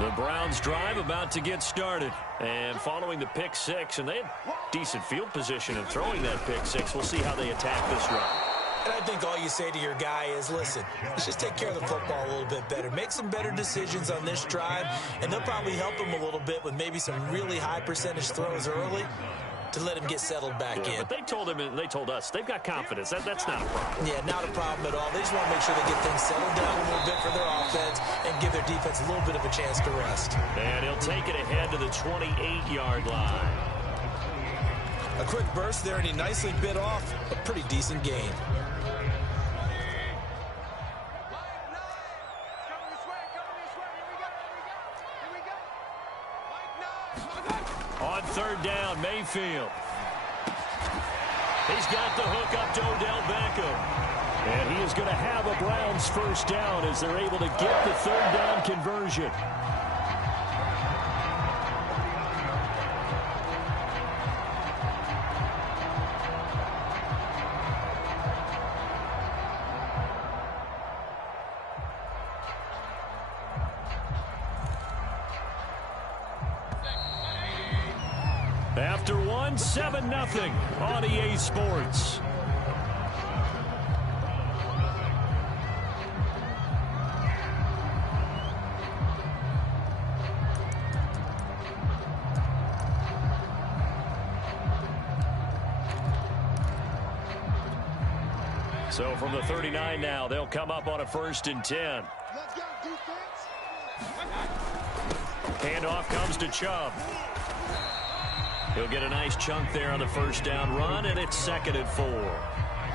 The Browns drive about to get started. And following the pick six, and they had decent field position in throwing that pick six. We'll see how they attack this drive. And I think all you say to your guy is, listen, let's just take care of the football a little bit better. Make some better decisions on this drive, and they'll probably help him a little bit with maybe some really high percentage throws early to let him get settled back in. But they told him and they told us they've got confidence. That's not a problem. Yeah, not a problem at all. They just want to make sure they get things settled down a little bit for their offense and give their defense a little bit of a chance to rest. And he'll take it ahead to the 28-yard line. A quick burst there, and he nicely bit off a pretty decent gain. On third down, Mayfield. He's got the hook up to Odell Beckham. And he is going to have a Browns first down as they're able to get the third down conversion. After one, 7-0 on EA Sports. So from the 39 now, they'll come up on a 1st and 10. Handoff comes to Chubb. He'll get a nice chunk there on the first down run, and it's 2nd and 4.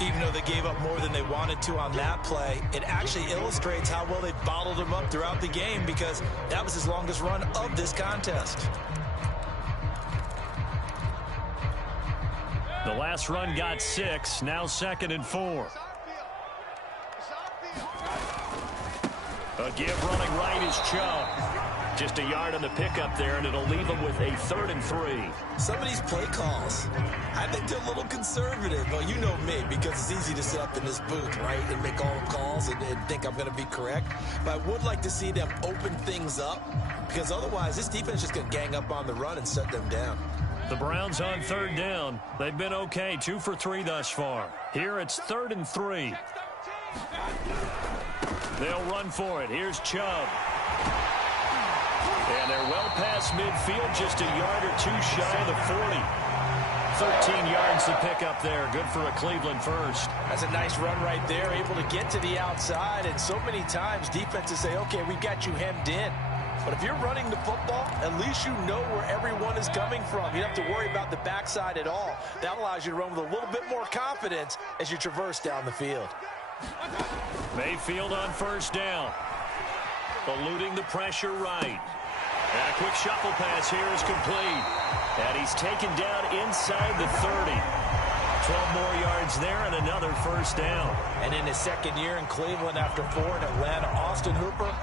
Even though they gave up more than they wanted to on that play, it actually illustrates how well they bottled him up throughout the game, because that was his longest run of this contest. The last run got 6, now 2nd and 4. A give running right is Chubb. Just a yard on the pickup there, and it'll leave them with a 3rd and 3. Some of these play calls, I think they're a little conservative. Well, you know me, because it's easy to sit up in this booth, right, and make all the calls and think I'm going to be correct. But I would like to see them open things up, because otherwise this defense is just going to gang up on the run and shut them down. The Browns on 3rd down. They've been okay, 2 for 3 thus far. Here it's 3rd and 3. They'll run for it. Here's Chubb. And they're well past midfield, just a yard or 2 shy of the 40. 13 yards to pick up there. Good for a Cleveland first. That's a nice run right there, able to get to the outside. And so many times defenses say, okay, we got you hemmed in. But if you're running the football, at least you know where everyone is coming from. You don't have to worry about the backside at all. That allows you to run with a little bit more confidence as you traverse down the field. Mayfield on 1st down. Eluding the pressure right. And a quick shuffle pass here is complete. And he's taken down inside the 30. 12 more yards there and another 1st down. And in his 2nd year in Cleveland after 4 in Atlanta, Austin Hooper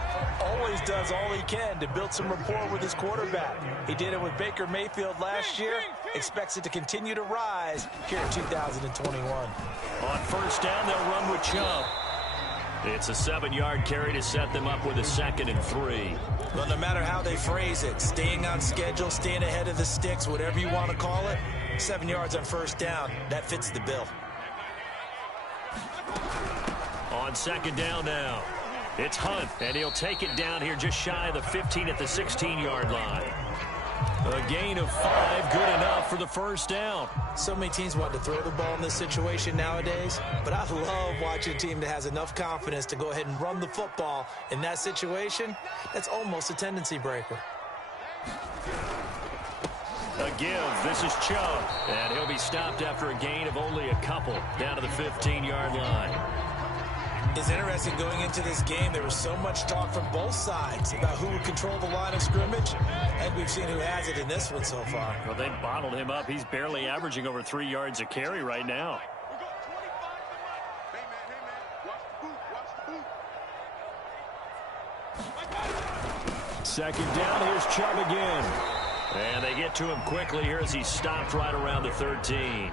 always does all he can to build some rapport with his quarterback. He did it with Baker Mayfield last year. Expects it to continue to rise here in 2021. On 1st down, they'll run with Chubb. It's a 7-yard carry to set them up with a 2nd and 3. Well, no matter how they phrase it, staying on schedule, staying ahead of the sticks, whatever you want to call it, 7 yards on 1st down, that fits the bill. On 2nd down now, it's Hunt, and he'll take it down here just shy of the 15 at the 16-yard line. A gain of 5, good enough for the 1st down. So many teams want to throw the ball in this situation nowadays, but I love watching a team that has enough confidence to go ahead and run the football. In that situation, that's almost a tendency breaker. A give. This is Chubb, and he'll be stopped after a gain of only a couple down to the 15-yard line. It's interesting going into this game. There was so much talk from both sides about who would control the line of scrimmage, and we've seen who has it in this one so far. Well, they bottled him up. He's barely averaging over 3 yards a carry right now. Second down, here's Chubb again. And they get to him quickly here as he's stopped right around the 13.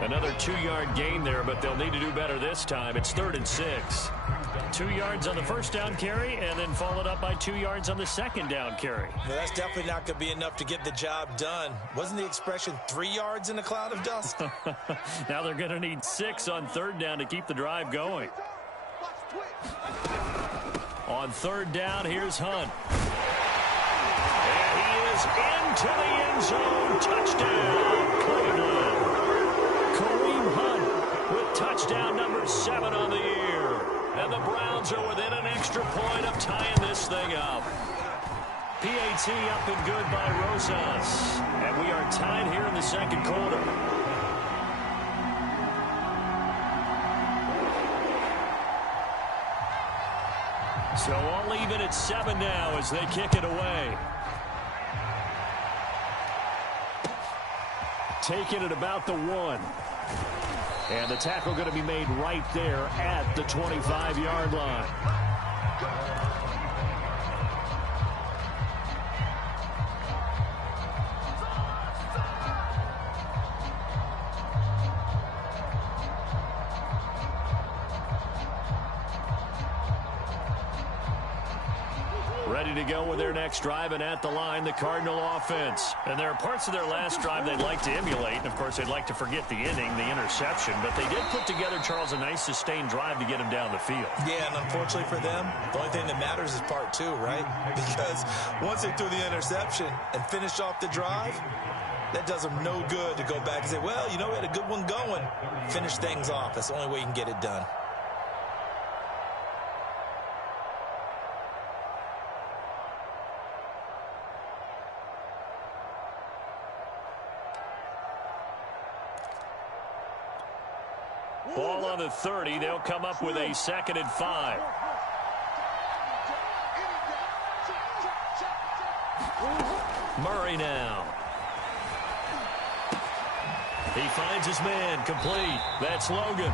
Another 2-yard gain there, but they'll need to do better this time. It's 3rd and 6. 2 yards on the first down carry, and then followed up by 2 yards on the second down carry. Well, that's definitely not going to be enough to get the job done. Wasn't the expression 3 yards in a cloud of dust? Now they're going to need 6 on 3rd down to keep the drive going. On 3rd down, here's Hunt. And he is into the end zone. Touchdown, Cleveland. Kareem Hunt with touchdown number 7 on the year. And the Browns are within an extra point of tying this thing up. PAT up and good by Rosas. And we are tied here in the second quarter. So all even at 7 now as they kick it away. Taken at about the 1. And the tackle going to be made right there at the 25-yard line. Ready to go with their next drive, and at the line, the Cardinal offense. And there are parts of their last drive they'd like to emulate. And, of course, they'd like to forget the inning, the interception. But they did put together, Charles, a nice sustained drive to get him down the field. Yeah, and unfortunately for them, the only thing that matters is part 2, right? Because once they threw the interception and finished off the drive, that does them no good to go back and say, well, you know, we had a good one going. Finish things off. That's the only way you can get it done. Ball on the 30. They'll come up with a 2nd and 5. Murray now. He finds his man, complete. That's Logan.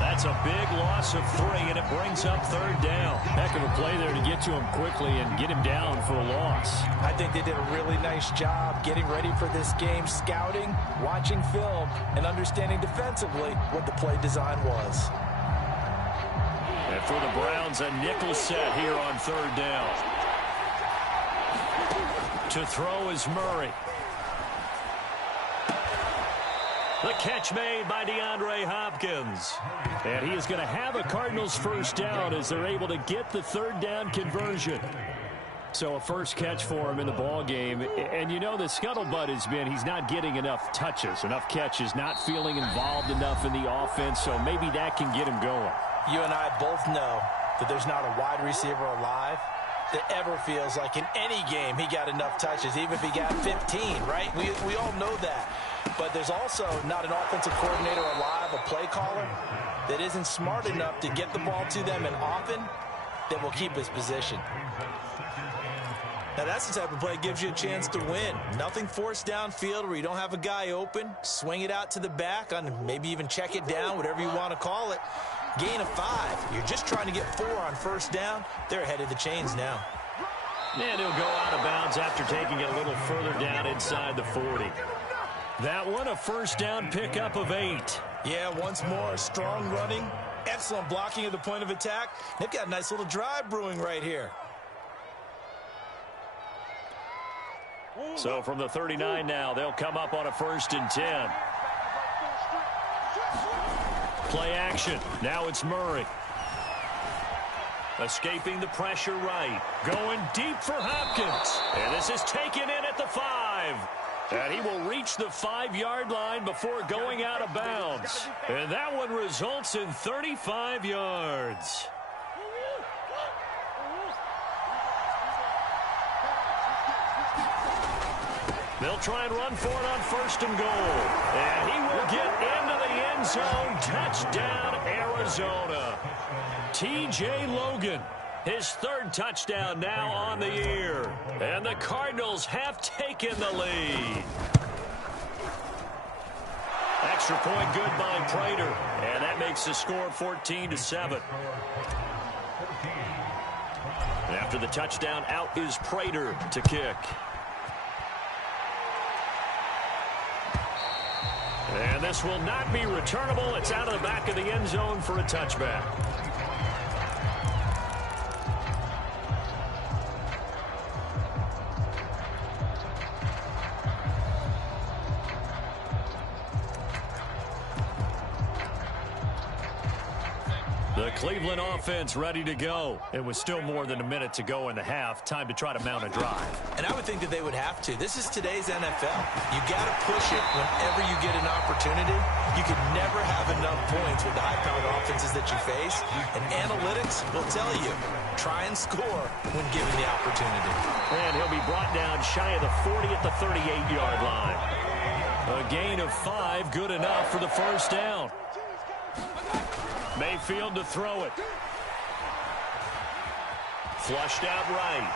That's a big loss of 3, and it brings up 3rd down. Heck of a play there to get to him quickly and get him down for a loss. I think they did a really nice job getting ready for this game, scouting, watching film, and understanding defensively what the play design was. And for the Browns, a nickel set here on 3rd down. To throw is Murray. The catch made by DeAndre Hopkins. And he is going to have a Cardinals first down as they're able to get the 3rd down conversion. So a first catch for him in the ball game. And you know the scuttlebutt has been he's not getting enough touches, enough catches, not feeling involved enough in the offense. So maybe that can get him going. You and I both know that there's not a wide receiver alive that ever feels like in any game he got enough touches, even if he got 15, right? We all know that. But there's also not an offensive coordinator alive, a play caller, that isn't smart enough to get the ball to them and often that will keep his position. Now, that's the type of play that gives you a chance to win. Nothing forced downfield where you don't have a guy open. Swing it out to the back, on maybe even check it down, whatever you want to call it. Gain of 5. You're just trying to get 4 on first down. They're ahead of the chains now. And he'll go out of bounds after taking it a little further down inside the 40. That one, a first down pickup of 8. Yeah, once more, strong running, excellent blocking at the point of attack. They've got a nice little drive brewing right here. So from the 39 now, they'll come up on a 1st and 10. Play action. Now it's Murray. Escaping the pressure right. Going deep for Hopkins. And this is taken in at the 5. And he will reach the 5-yard line before going out of bounds. And that one results in 35 yards. They'll try and run for it on 1st and goal. And he will get into the end zone. Touchdown, Arizona. T.J. Logan, his 3rd touchdown now on the year. And the Cardinals have taken the lead. Extra point good by Prater. And that makes the score 14-7. After the touchdown, out is Prater to kick. And this will not be returnable. It's out of the back of the end zone for a touchback. The Cleveland offense ready to go. It was still more than a minute to go in the half. Time to try to mount a drive. And I would think that they would have to. This is today's NFL. You got to push it whenever you get an opportunity. You can never have enough points with the high-powered offenses that you face. And analytics will tell you, try and score when given the opportunity. And he'll be brought down shy of the 40 at the 38-yard line. A gain of 5, good enough for the first down. Mayfield to throw it. Flushed out right.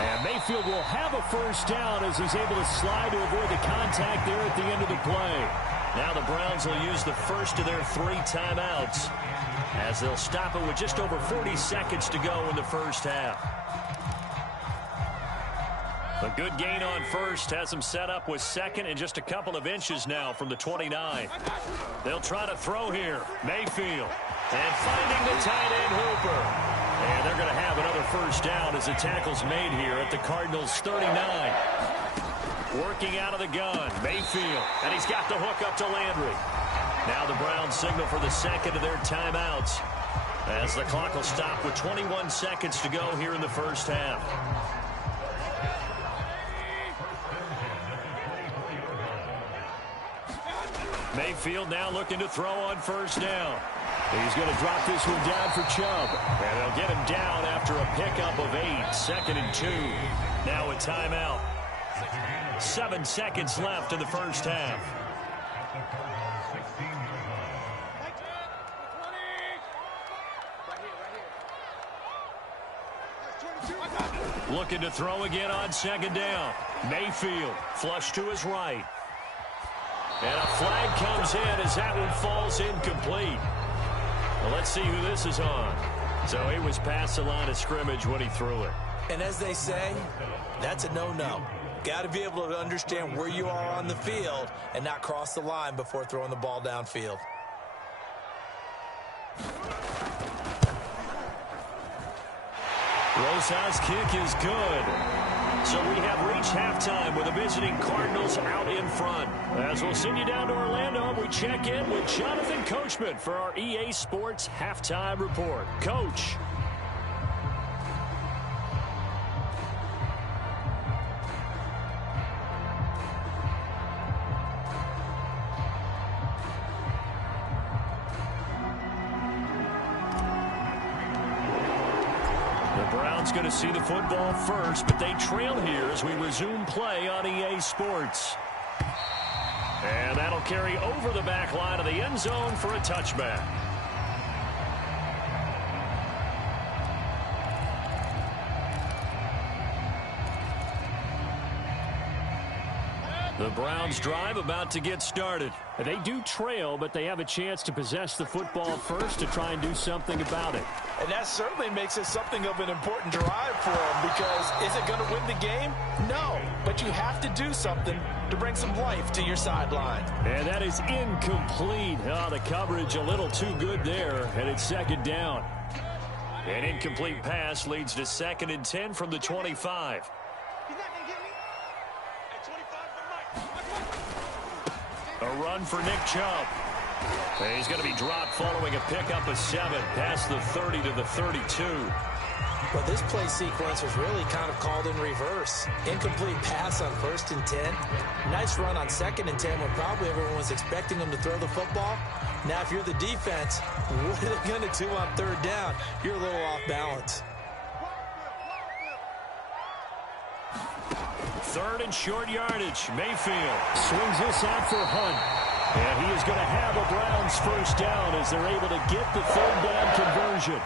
And Mayfield will have a first down as he's able to slide to avoid the contact there at the end of the play. Now the Browns will use the first of their 3 timeouts as they'll stop it with just over 40 seconds to go in the first half. A good gain on first has them set up with second and just a couple of inches now from the 29. They'll try to throw here. Mayfield. And finding the tight end Hooper. And they're going to have another first down as the tackle's made here at the Cardinals' 39. Working out of the gun. Mayfield. And he's got the hook up to Landry. Now the Browns signal for the second of their timeouts as the clock will stop with 21 seconds to go here in the first half. Mayfield now looking to throw on first down. He's going to drop this one down for Chubb. And they'll get him down after a pickup of 8. 2nd and 2. Now a timeout. 7 seconds left in the first half. Looking to throw again on 2nd down. Mayfield flush to his right. And a flag comes in as that one falls incomplete. Well, let's see who this is on. So he was past the line of scrimmage when he threw it. And as they say, that's a no-no. Got to be able to understand where you are on the field and not cross the line before throwing the ball downfield. Rosas' kick is good. So we have reached halftime with the visiting Cardinals out in front. As we'll send you down to Orlando, we check in with Jonathan Coachman for our EA Sports Halftime Report. Coach. Going to see the football first, but they trail here as we resume play on EA Sports. And that'll carry over the back line of the end zone for a touchback. The Browns drive about to get started. They do trail, but they have a chance to possess the football first to try and do something about it. And that certainly makes it something of an important drive for them, because is it going to win the game? No, but you have to do something to bring some life to your sideline. And that is incomplete. Oh, the coverage a little too good there, and it's 2nd down. An incomplete pass leads to 2nd and 10 from the 25. A run for Nick Chubb. He's going to be dropped following a pickup of 7 past the 30 to the 32. Well, this play sequence was really kind of called in reverse. Incomplete pass on 1st and 10. Nice run on 2nd and 10 when probably everyone was expecting them to throw the football. Now, if you're the defense, what are they going to do on 3rd down? You're a little off balance. 3rd and short yardage. Mayfield swings this out for Hunt. And he is going to have a Browns first down as they're able to get the 3rd down conversion.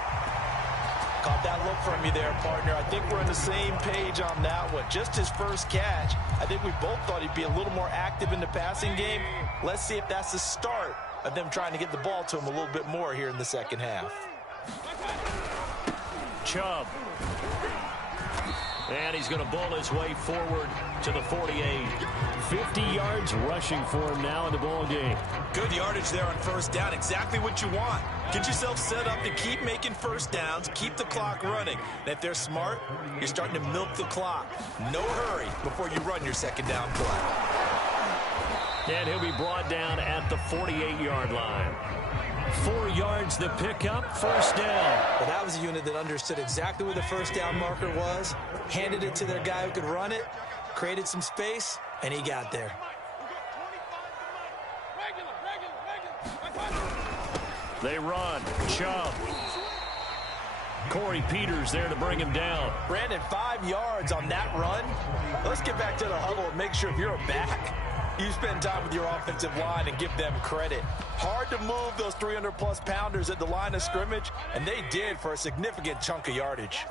Caught that look from you there, partner. I think we're on the same page on that one. Just his first catch. I think we both thought he'd be a little more active in the passing game. Let's see if that's the start of them trying to get the ball to him a little bit more here in the second half. Chubb. And he's going to bull his way forward to the 48. 50 yards rushing for him now in the ball game. Good yardage there on first down. Exactly what you want. Get yourself set up to keep making first downs, keep the clock running. And if they're smart, you're starting to milk the clock. No hurry before you run your second down play. And he'll be brought down at the 48-yard line. 4 yards the pickup, first down. Well, that was a unit that understood exactly where the first down marker was, handed it to their guy who could run it, created some space, and he got there. They run. Chubb. Corey Peters there to bring him down. Brandon, 5 yards on that run. Let's get back to the huddle and make sure if you're a back, you spend time with your offensive line and give them credit. Hard to move those 300-plus pounders at the line of scrimmage, and they did for a significant chunk of yardage.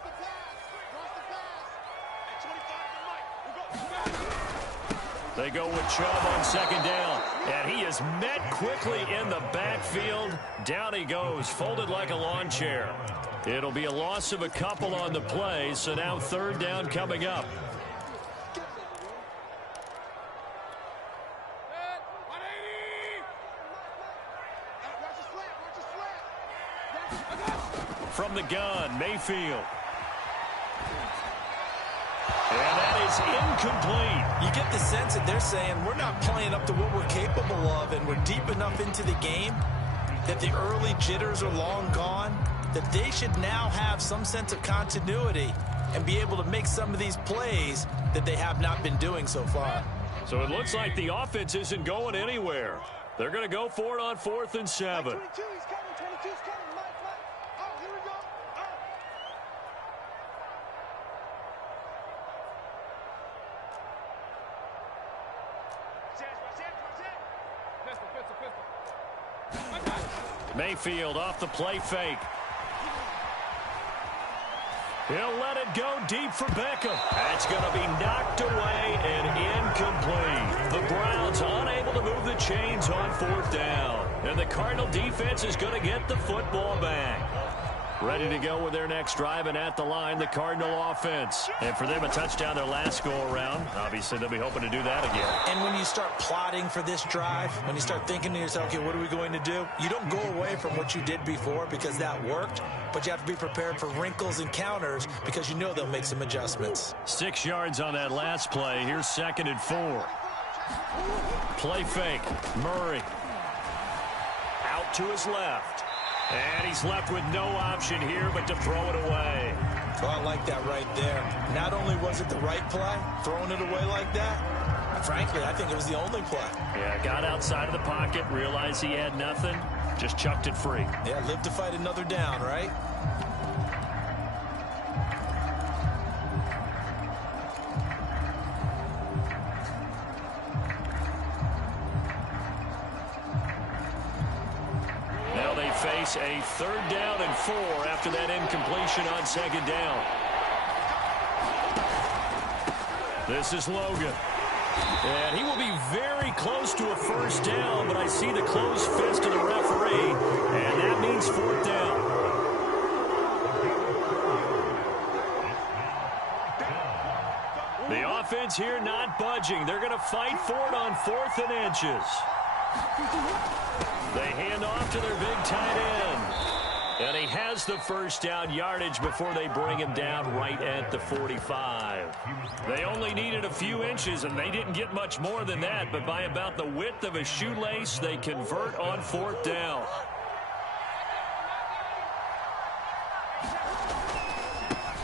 They go with Chubb on second down, and he is met quickly in the backfield. Down he goes, folded like a lawn chair. It'll be a loss of a couple on the play, so now third down coming up. From the gun, Mayfield. And that is incomplete. You get the sense that they're saying we're not playing up to what we're capable of, and we're deep enough into the game that the early jitters are long gone, that they should now have some sense of continuity and be able to make some of these plays that they have not been doing so far. So it looks like the offense isn't going anywhere. They're going to go for it on 4th and 7. 22, he's coming, 22's coming. Oh, here we go. Mayfield off the play fake. He'll let it go deep for Beckham. That's going to be knocked away and incomplete. The Browns unable to move the chains on 4th down. And the Cardinal defense is going to get the football back. Ready to go with their next drive, and at the line, the Cardinal offense. And for them, a touchdown their last go-around. Obviously, they'll be hoping to do that again. And when you start plotting for this drive, when you start thinking to yourself, okay, what are we going to do? You don't go away from what you did before because that worked, but you have to be prepared for wrinkles and counters because you know they'll make some adjustments. 6 yards on that last play. Here's 2nd and 4. Play fake. Murray. Out to his left. And he's left with no option here but to throw it away. Well, I like that right there. Not only was it the right play, throwing it away like that, frankly, I think it was the only play. Yeah, got outside of the pocket, realized he had nothing, just chucked it free. Yeah, live to fight another down, right? Face a 3rd down and 4 after that incompletion on 2nd down. This is Logan. And he will be very close to a first down, but I see the closed fist of the referee, and that means 4th down. The offense here not budging. They're going to fight for it on 4th and inches. They hand off to their big tight end. And he has the first down yardage before they bring him down right at the 45. They only needed a few inches, and they didn't get much more than that. But by about the width of a shoelace, they convert on 4th down.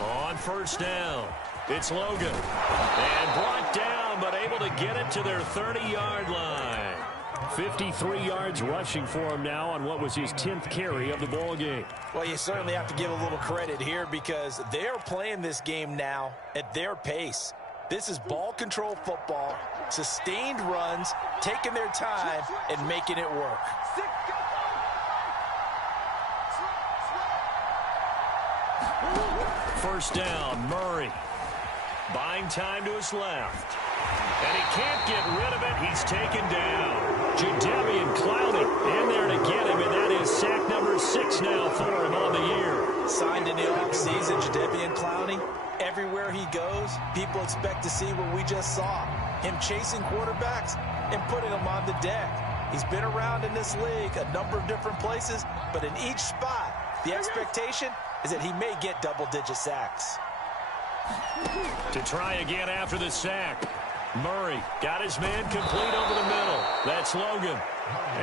On first down, it's Logan. And brought down, but able to get it to their 30-yard line. 53 yards rushing for him now on what was his 10th carry of the ball game. Well, you certainly have to give a little credit here because they are playing this game now at their pace. This is ball control football, sustained runs, taking their time, and making it work. First down, Murray. Buying time to his left. And he can't get rid of it. He's taken down. Jadeveon Clowney in there to get him, and that is sack number 6 now for him on the year. Signed in the offseason, Jadeveon Clowney. Everywhere he goes, people expect to see what we just saw. Him chasing quarterbacks and putting them on the deck. He's been around in this league a number of different places, but in each spot, the expectation is that he may get double-digit sacks. To try again after the sack. Murray got his man complete over the middle. That's Logan.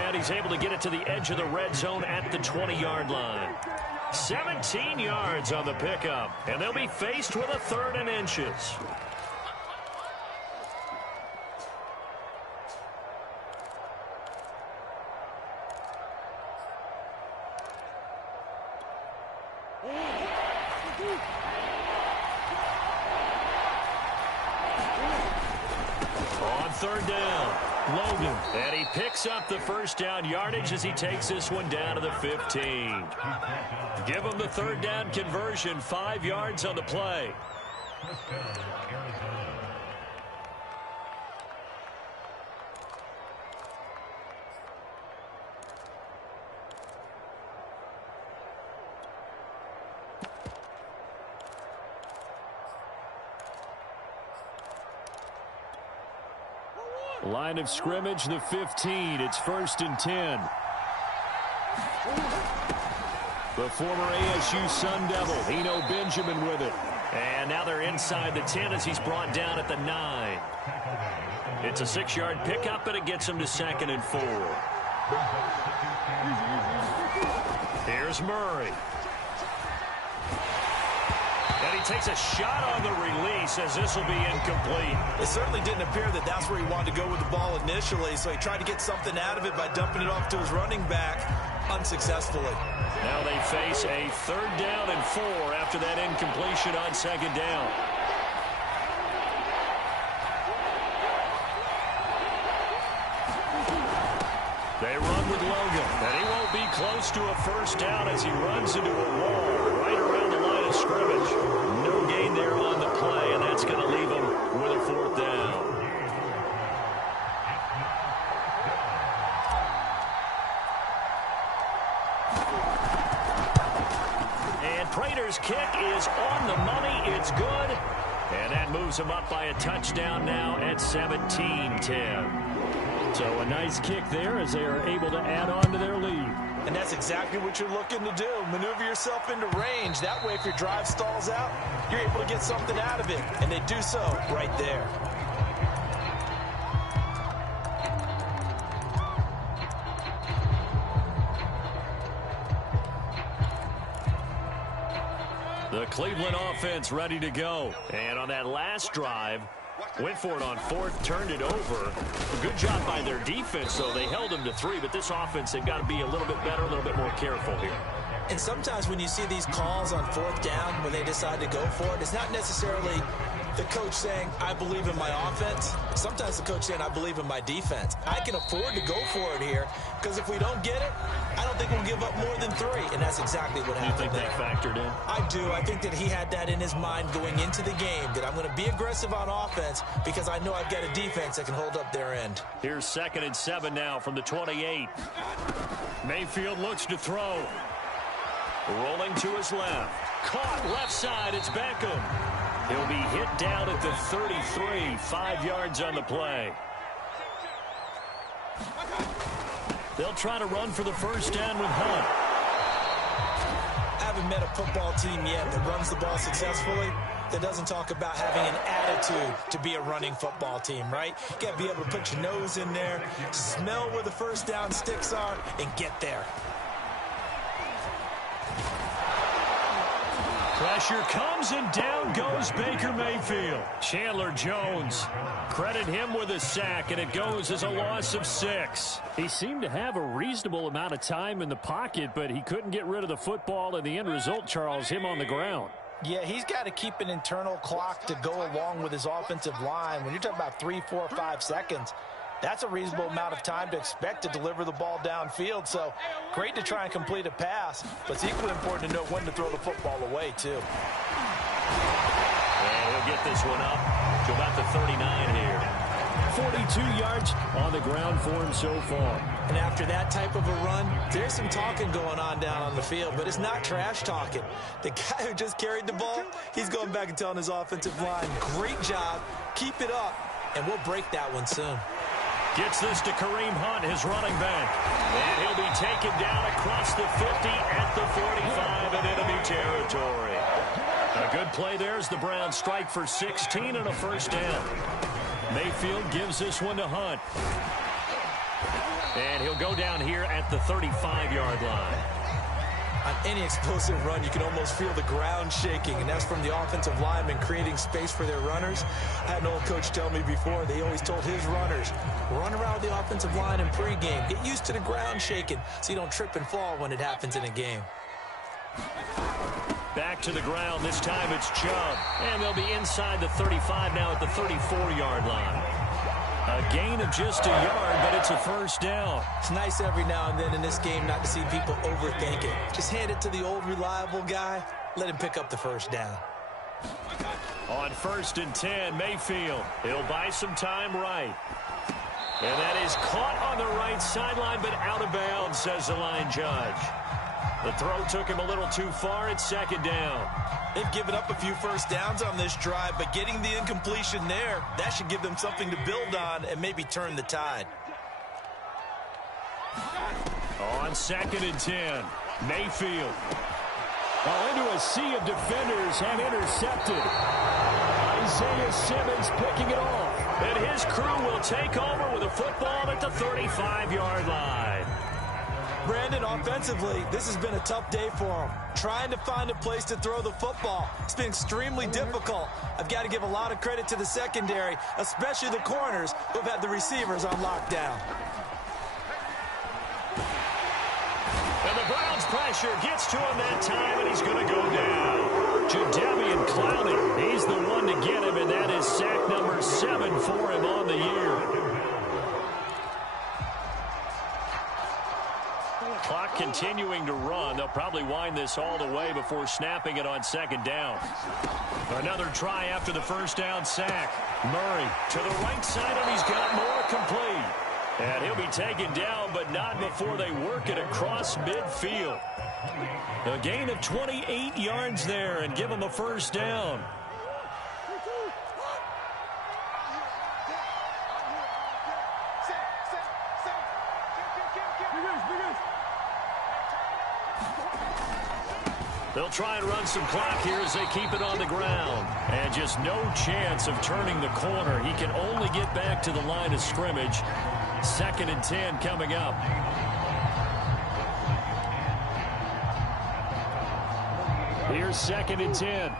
And he's able to get it to the edge of the red zone at the 20-yard line. 17 yards on the pickup. And they'll be faced with a 3rd and inches. On 3rd down, Logan. And he picks up the 1st down yardage as he takes this one down to the 15. Give him the 3rd down conversion, 5 yards on the play. Line of scrimmage, the 15. It's 1st and 10. The former ASU Sun Devil, Eno Benjamin with it. And now they're inside the 10 as he's brought down at the 9. It's a 6-yard pickup, and it gets him to 2nd and 4. Here's Murray. And he takes a shot on the release as this will be incomplete. It certainly didn't appear that that's where he wanted to go with the ball initially, so he tried to get something out of it by dumping it off to his running back unsuccessfully. Now they face a 3rd down and 4 after that incompletion on 2nd down. They run with Logan, and he won't be close to a 1st down as he runs into a wall right around the line of scrimmage. No gain there on the play, and that's going to leave him with a 4th down. And Prater's kick is on the money. It's good. And that moves him up by a touchdown now at 17-10. So a nice kick there as they are able to add on to their lead. And that's exactly what you're looking to do. Maneuver yourself into range. That way, if your drive stalls out, you're able to get something out of it. And they do so right there. The Cleveland offense ready to go. And on that last drive, went for it on 4th, turned it over. A good job by their defense, though. They held them to 3, but this offense, they've got to be a little bit better, a little bit more careful here. And sometimes when you see these calls on 4th down, when they decide to go for it, it's not necessarily the coach saying, I believe in my offense. Sometimes the coach saying, I believe in my defense. I can afford to go for it here, because if we don't get it, I don't think we'll give up more than 3. And that's exactly what happened. You think that factored in? I do. I think that he had that in his mind going into the game, that I'm going to be aggressive on offense because I know I've got a defense that can hold up their end. Here's 2nd and 7 now from the 28. Mayfield looks to throw. Rolling to his left. Caught left side. It's Beckham. He'll be hit down at the 33. 5 yards on the play. They'll try to run for the 1st down with Hunt. I haven't met a football team yet that runs the ball successfully that doesn't talk about having an attitude to be a running football team, right? You got to be able to put your nose in there, smell where the 1st down sticks are, and get there. Pressure comes, and down goes Baker Mayfield. Chandler Jones, credit him with a sack, and it goes as a loss of 6. He seemed to have a reasonable amount of time in the pocket, but he couldn't get rid of the football, and the end result, Charles, him on the ground. Yeah, he's got to keep an internal clock to go along with his offensive line. When you're talking about 3, 4, 5 seconds, that's a reasonable amount of time to expect to deliver the ball downfield. So great to try and complete a pass, but it's equally important to know when to throw the football away, too. And he'll get this one up to about the 39 here. 42 yards on the ground for him so far. And after that type of a run, there's some talking going on down on the field, but it's not trash talking. The guy who just carried the ball, he's going back and telling his offensive line, great job, keep it up, and we'll break that one soon. Gets this to Kareem Hunt, his running back. And he'll be taken down across the 50 at the 45 in enemy territory. A good play there as the Browns strike for 16 and a first down. Mayfield gives this one to Hunt. And he'll go down here at the 35-yard line. On any explosive run, you can almost feel the ground shaking, and that's from the offensive linemen creating space for their runners. I had an old coach tell me before, they always told his runners, run around the offensive line in pregame. Get used to the ground shaking so you don't trip and fall when it happens in a game. Back to the ground. This time it's Chubb. And they'll be inside the 35 now at the 34-yard line. A gain of just a yard, but it's a first down. It's nice every now and then in this game not to see people overthink it. Just hand it to the old reliable guy. Let him pick up the first down. On 1st and 10, Mayfield. He'll buy some time right. And that is caught on the right sideline, but out of bounds, says the line judge. The throw took him a little too far. It's 2nd down. They've given up a few first downs on this drive, but getting the incompletion there, that should give them something to build on and maybe turn the tide. On 2nd and 10, Mayfield. Into a sea of defenders and intercepted. Isaiah Simmons picking it off. And his crew will take over with a football at the 35-yard line. Brandon, offensively, this has been a tough day for him. Trying to find a place to throw the football. It's been extremely difficult. I've got to give a lot of credit to the secondary, especially the corners who've had the receivers on lockdown. And the Browns pressure gets to him that time, and he's going to go down. Jadeveon Clowney, he's the one to get him, and that is sack number 7 for him on the year. Clock continuing to run. They'll probably wind this all the way before snapping it on 2nd down. Another try after the first down sack. Murray to the right side, and he's got more complete. And he'll be taken down, but not before they work it across midfield. A gain of 28 yards there and give him a first down. They'll try and run some clock here as they keep it on the ground. And just no chance of turning the corner. He can only get back to the line of scrimmage. 2nd and 10 coming up. Here's 2nd and 10.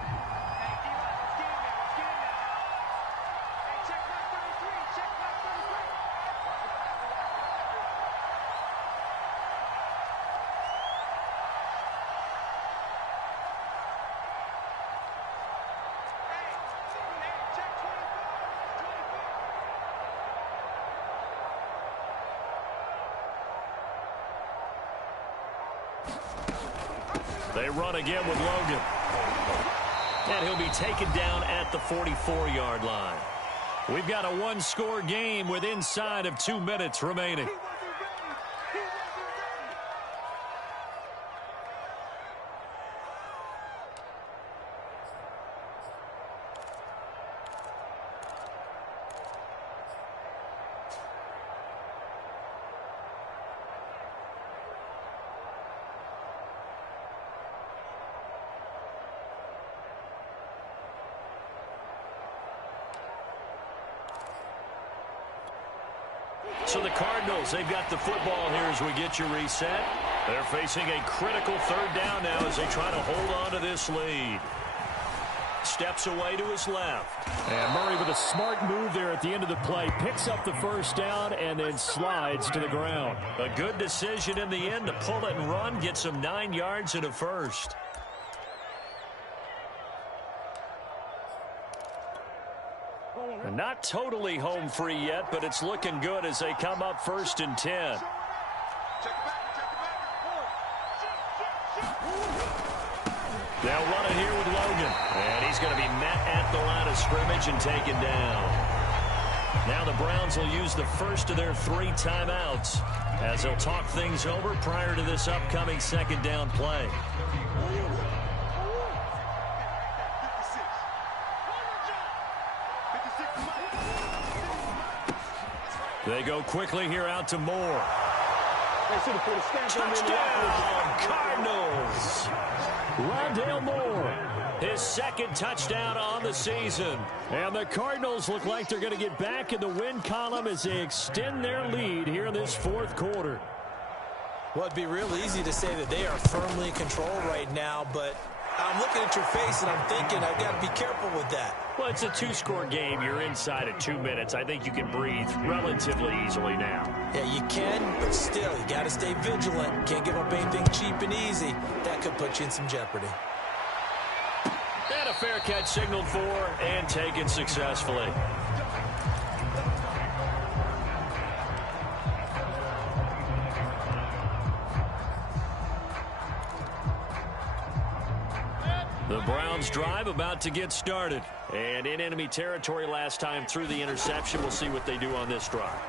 They run again with Logan. And he'll be taken down at the 44-yard line. We've got a one-score game with inside of 2 minutes remaining. So the Cardinals, they've got the football here as we get you reset. They're facing a critical 3rd down now as they try to hold on to this lead. Steps away to his left. And Murray with a smart move there at the end of the play. Picks up the first down and then slides to the ground. A good decision in the end to pull it and run. Gets him 9 yards and a first. Not totally home free yet, but it's looking good as they come up 1st and 10. They'll run it here with Logan. And he's going to be met at the line of scrimmage and taken down. Now the Browns will use the first of their 3 timeouts as they'll talk things over prior to this upcoming second down play. They go quickly here out to Moore. Touchdown, Cardinals! Rondale Moore. His second touchdown on the season. And the Cardinals look like they're going to get back in the win column as they extend their lead here in this fourth quarter. Well, it'd be real easy to say that they are firmly in control right now, but I'm looking at your face and I'm thinking I've got to be careful with that. Well, it's a 2-score game. You're inside at 2 minutes. I think you can breathe relatively easily now. Yeah, you can, but still, you got to stay vigilant. Can't give up anything cheap and easy. That could put you in some jeopardy. And a fair catch signaled for and taken successfully. The Browns drive about to get started. And in enemy territory last time through the interception. We'll see what they do on this drive.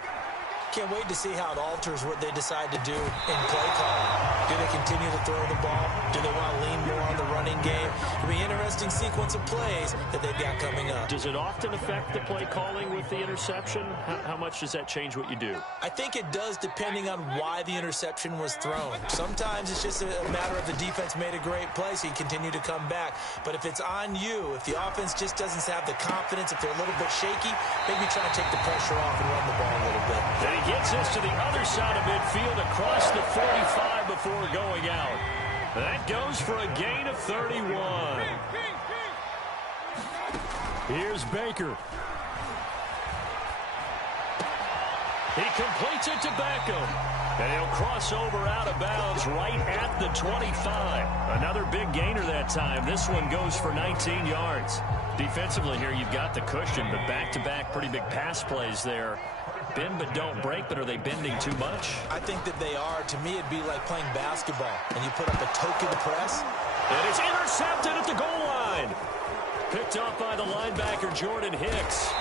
Can't wait to see how it alters what they decide to do in play calling. Do they continue to throw the ball? Do they want to lean more on the running game? It'll be an interesting sequence of plays that they've got coming up. Does it often affect the play calling with the interception? How much does that change what you do? I think it does depending on why the interception was thrown. Sometimes it's just a matter of the defense made a great play, so you continue to come back. But if it's on you, if the offense just doesn't have the confidence, if they're a little bit shaky, maybe try to take the pressure off and run the ball a little bit. And he gets this to the other side of midfield across the 45 before going out. That goes for a gain of 31. Here's Baker. He completes it to Beckham. And he'll cross over out of bounds right at the 25. Another big gainer that time. This one goes for 19 yards. Defensively here, you've got the cushion, but back-to-back pretty big pass plays there. Bend but don't break, but are they bending too much? I think that they are. To me, it'd be like playing basketball, and you put up a token press. And it's intercepted at the goal line. Picked off by the linebacker, Jordan Hicks.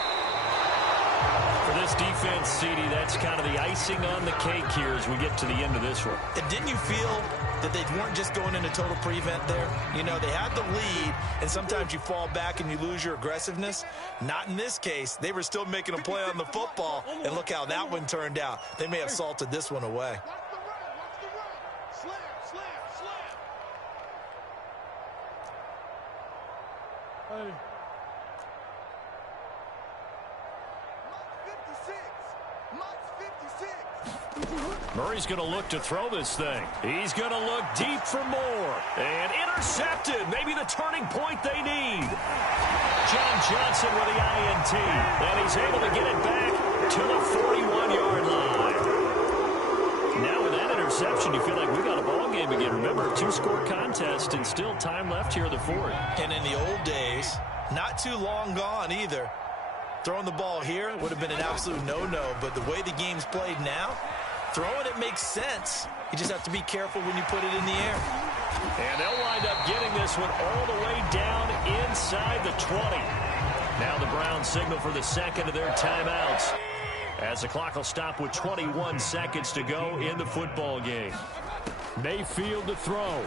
For this defense, CD, that's kind of the icing on the cake here as we get to the end of this one. And didn't you feel that they weren't just going into total prevent there? You know, they had the lead, and sometimes you fall back and you lose your aggressiveness. Not in this case. They were still making a play on the football, and look how that one turned out. They may have salted this one away. Hey. Murray's going to look to throw this thing. He's going to look deep for more. And intercepted. Maybe the turning point they need. John Johnson with the INT. And he's able to get it back to the 41-yard line. Now with that interception, you feel like we got a ball game again. Remember, 2-score contest and still time left here in the fourth. And in the old days, not too long gone either. Throwing the ball here would have been an absolute no-no. But the way the game's played now, throwing it makes sense. You just have to be careful when you put it in the air. And they'll wind up getting this one all the way down inside the 20. Now the Browns signal for the second of their timeouts, as the clock will stop with 21 seconds to go in the football game. Mayfield to throw.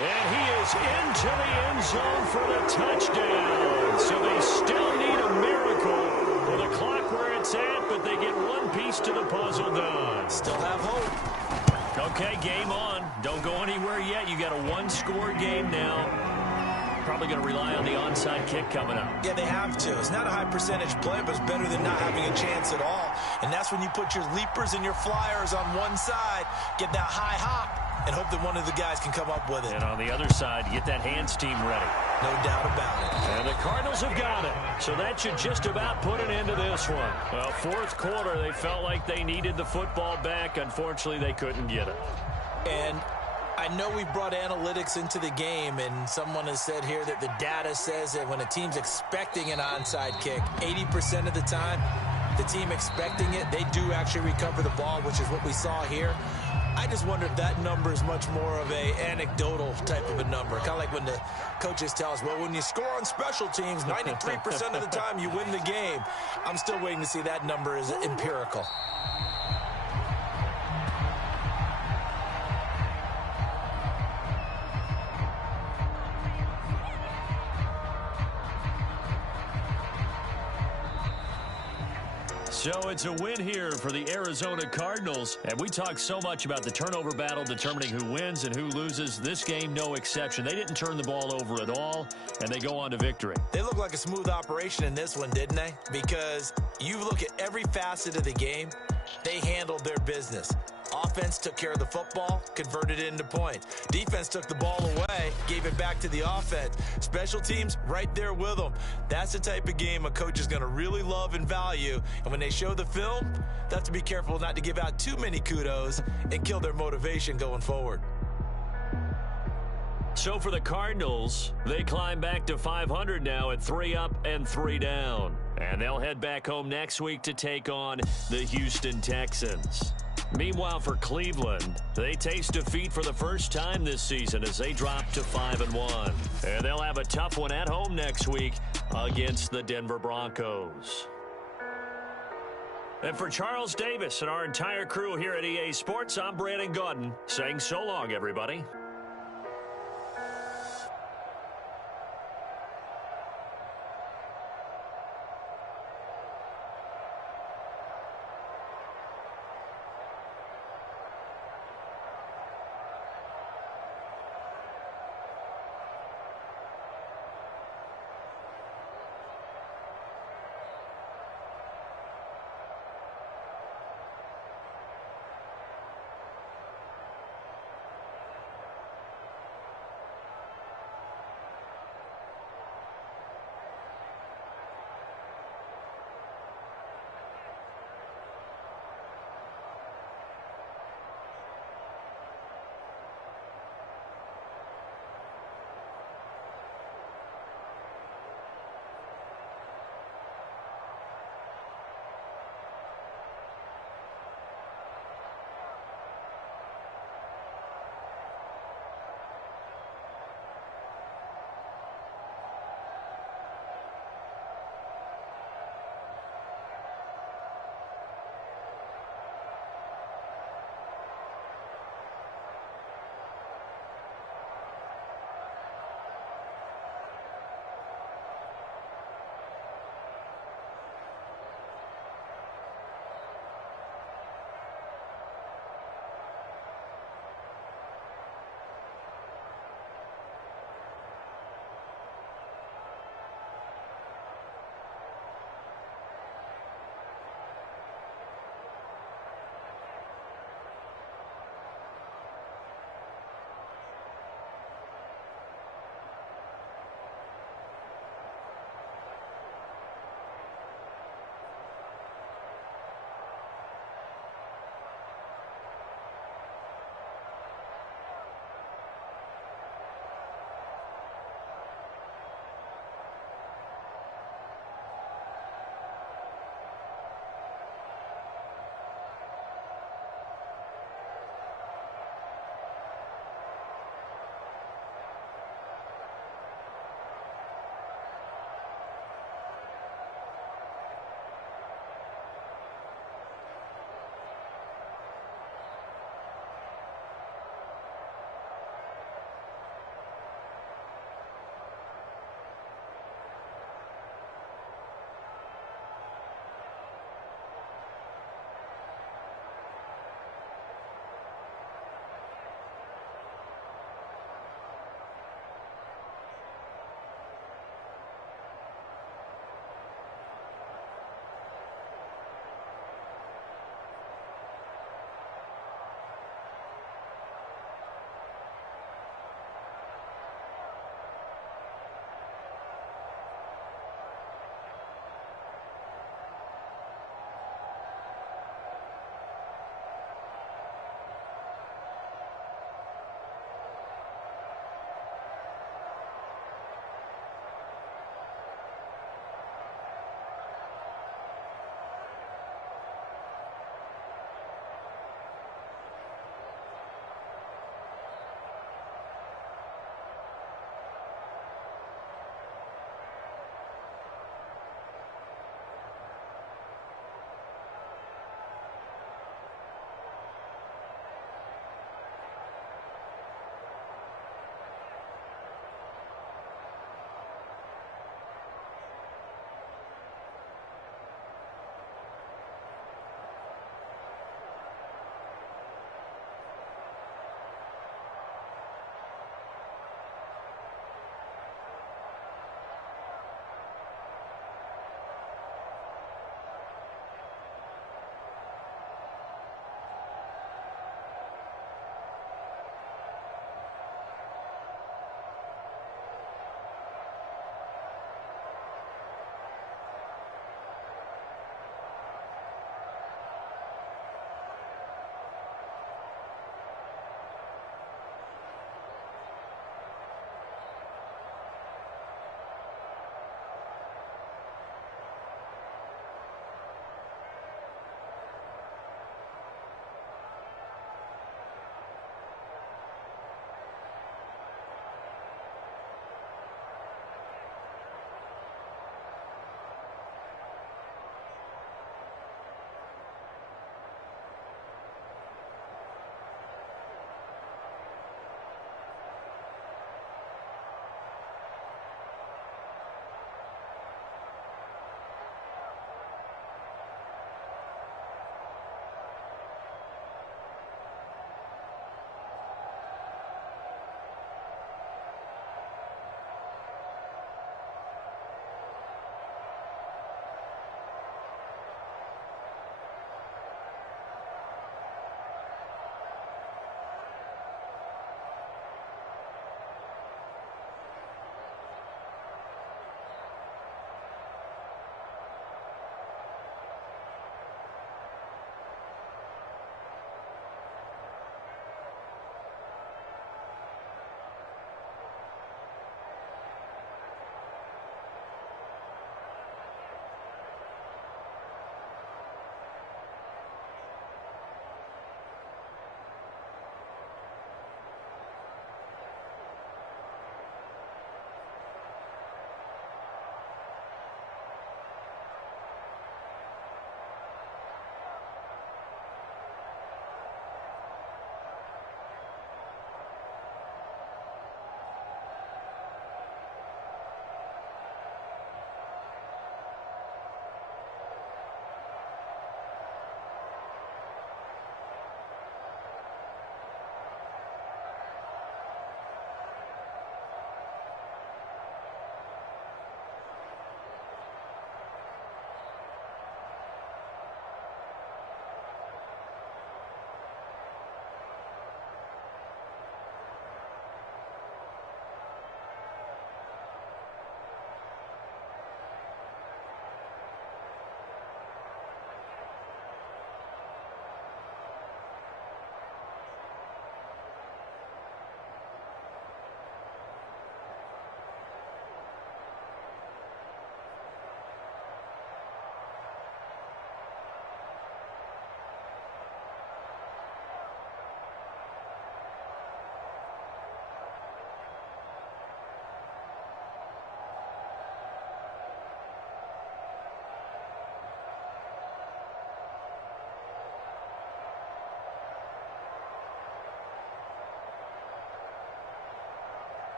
And he is into the end zone for the touchdown. So they still need a miracle with the clock where it's at, but they get one piece to the puzzle done. Still have hope. Okay, game on. Don't go anywhere yet. You got a 1-score game now. Probably going to rely on the onside kick coming up. Yeah, they have to. It's not a high percentage play, but it's better than not having a chance at all. And that's when you put your leapers and your flyers on one side, get that high hop, and hope that one of the guys can come up with it. And on the other side, get that hands team ready. No doubt about it. And the Cardinals have got it. So that should just about put an end to this one. Well, fourth quarter, they felt like they needed the football back. Unfortunately, they couldn't get it. And I know we brought analytics into the game, and someone has said here that the data says that when a team's expecting an onside kick, 80% of the time, the team expecting it, they do actually recover the ball, which is what we saw here. I just wonder if that number is much more of a anecdotal type of a number. Kind of like when the coaches tell us, well, when you score on special teams, 93% of the time you win the game. I'm still waiting to see that number is empirical. So it's a win here for the Arizona Cardinals. And we talk so much about the turnover battle determining who wins and who loses. This game, no exception. They didn't turn the ball over at all, and they go on to victory. They look like a smooth operation in this one, didn't they? Because you look at every facet of the game, they handled their business. Offense took care of the football, converted it into points. Defense took the ball away, gave it back to the offense. Special teams, right there with them. That's the type of game a coach is going to really love and value. And when they show the film, they have to be careful not to give out too many kudos and kill their motivation going forward. So for the Cardinals, they climb back to 500 now at 3 up and 3 down. And they'll head back home next week to take on the Houston Texans. Meanwhile, for Cleveland, they taste defeat for the first time this season as they drop to 5-1. And they'll have a tough one at home next week against the Denver Broncos. And for Charles Davis and our entire crew here at EA Sports, I'm Brandon Gaudin saying so long, everybody.